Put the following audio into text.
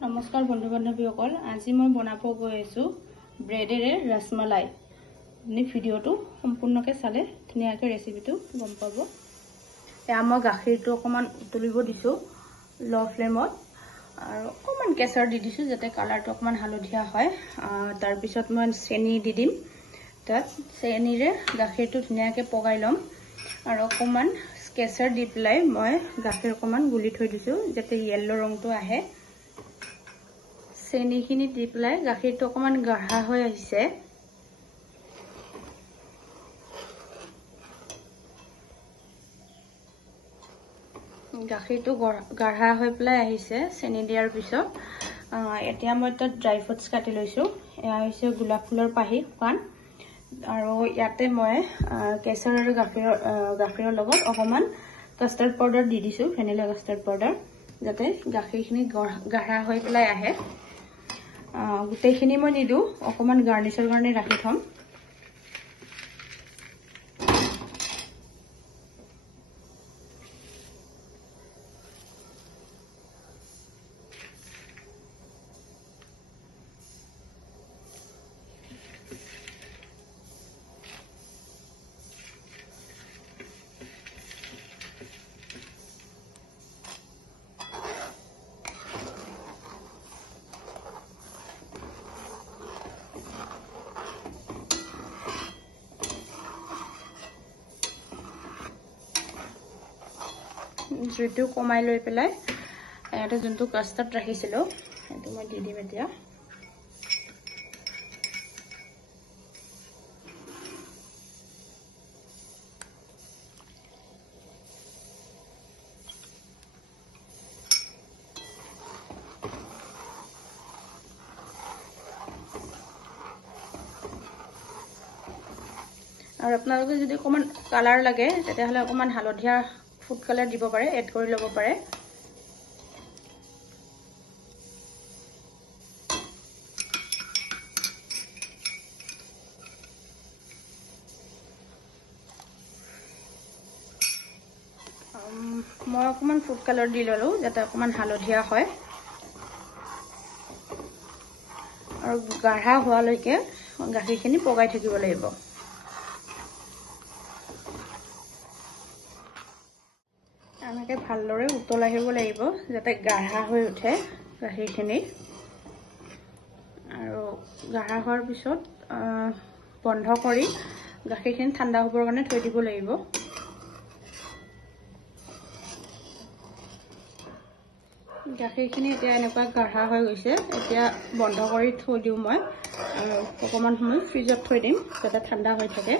নমস্কাৰ বন্ধু বান্ধৱীসকল, আজি মই বনাব গৈ আছো ব্ৰেডেৰে ৰসমালাই। আপুনি ভিডিঅ'টো সম্পূৰ্ণকৈ চালে ধুনীয়াকৈ ৰেচিপিটো গম পাব। এয়া মই গাখীৰটো অকণমান উতলিব দিছোঁ ল' ফ্লেমত, আৰু অকণমান কেঁচৰ দি দিছোঁ যাতে কালাৰটো অকণমান হালধীয়া হয়। তাৰপিছত মই চেনি দি দিম। তাত চেনিৰে গাখীৰটো ধুনীয়াকৈ পগাই ল'ম, আৰু অকণমান কেঁচৰ দি পেলাই মই গাখীৰ অকণমান গুলি থৈ দিছোঁ যাতে য়েল্লো ৰংটো আহে। চেনিখিনি দি পেলাই গাখীৰটো অকণমান গাঢ়া হৈ আহিছে। গাখীৰটো গাঢ়া হৈ পেলাই আহিছে চেনি দিয়াৰ পিছত। এতিয়া মই তাত ড্ৰাই ফ্ৰুটছ কাটি লৈছোঁ। এয়া হৈছে গোলাপ ফুলৰ পাহি শুকান, আৰু ইয়াতে মই কেঁচৰ আৰু গাখীৰৰ লগত অকণমান কাষ্টাৰ্ড পাউডাৰ দি দিছোঁ, ভেনিলা কাষ্টাৰ্ড পাউডাৰ, যাতে গাখীৰখিনি গাঢ়া হৈ পেলাই আহে। গোটেইখিনি মই নিদিওঁ, অকণমান গাৰ্নিছৰ কাৰণে ৰাখি থ'ম। জুইটো কমাই লৈ পেলাই ইয়াতে যোনটো কাষ্টাৰ্ড ৰাখিছিলোঁ সেইটো মই দি দিম এতিয়া। আৰু আপোনালোকে যদি অকণমান কালাৰ লাগে তেতিয়াহ'লে অকণমান হালধীয়া ফুড কালাৰ দিব পাৰে, এড কৰি ল'ব পাৰে। মই অকণমান ফুড কালাৰ দি ল'লোঁ যাতে অকণমান হালধীয়া হয়, আৰু গাঢ়া হোৱালৈকে গাখীৰখিনি পগাই থাকিব লাগিব। এনেকৈ ভালদৰে উতল আহিব লাগিব যাতে গাঢ়া হৈ উঠে গাখীৰখিনি। আৰু গাঢ়া হোৱাৰ পিছত বন্ধ কৰি গাখীৰখিনি ঠাণ্ডা হ'বৰ কাৰণে থৈ দিব লাগিব। গাখীৰখিনি এতিয়া এনেকুৱা গাঢ়া হৈ গৈছে, এতিয়া বন্ধ কৰি থৈ দিওঁ মই, আৰু অকণমান সময় ফ্ৰিজত থৈ দিম যাতে ঠাণ্ডা হৈ থাকে।